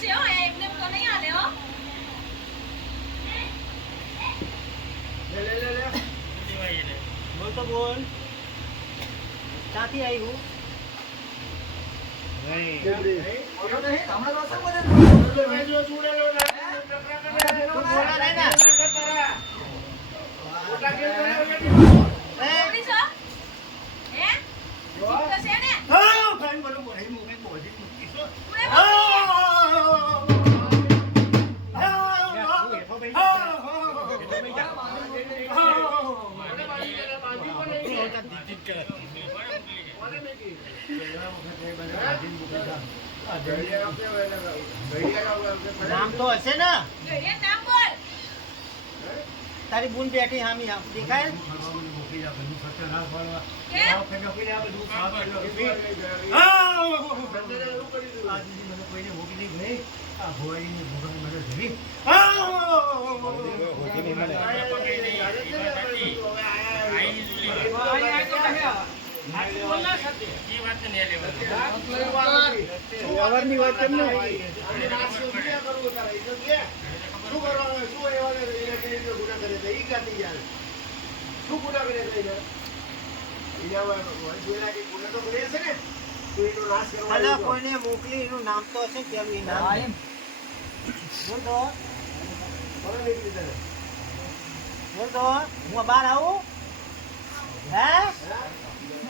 હાચો એ એમને તો નહીં આલે હો લે લે લે લે બોલ તો બોલ ક્યાંથી આવી હું હમણાં નામ તો હશે ને? ઘડિયા નામ બોલ. તારી બૂન બેઠી હામી હામ. દેખાય? કેમ? અને કોઈને મોકલી એનું નામ તો હશે ને પેલું એ નામ બોલ તો બોલ તો હું બહાર આવું હે હા તને નામ દે. હે? નામ તો હશે ને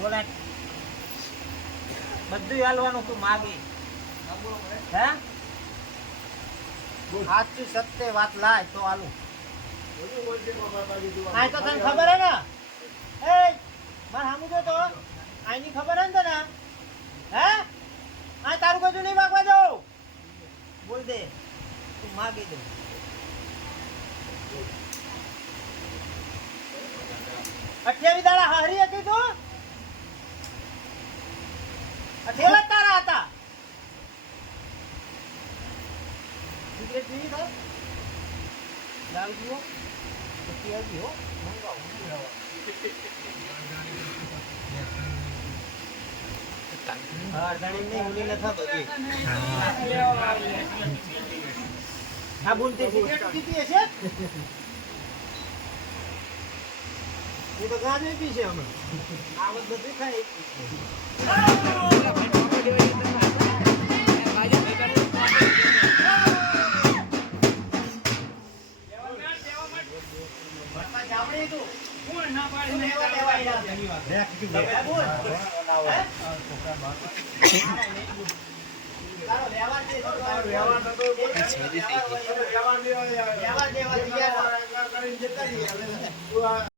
બોલાય. બધું હાલવાનું તું માગી. હે? સાચું સત્ય વાત લાય તો હાલું. આ તો તને ખબર હે ને? એ માર સામું જો તો. આની ખબર હે ને તને? હે? આ તારું બધું નહીં માગવા દઉં બોલ દે. તું માગી દે. અઠ્યાવીસ દાડા હારી હતી તું? અઠ્યાવીસ તારા હતા. સિગરેટ પીવી તો? દારૂ પીવો પછી આવી હો. હા નહીં નથી બોલતી સિગરેટ એ તો ગાજે પી છે અમે આવત બધું ખાય તું. તું લેવા લેવા આવ્યા. તમે બોલ. તારો વ્યવહાર છે, તારો વ્યવહાર વ્યવહાર દેવા તૈયાર. ઝોપડીની કોર્ટ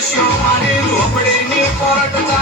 ચાલુ હોય સમાજ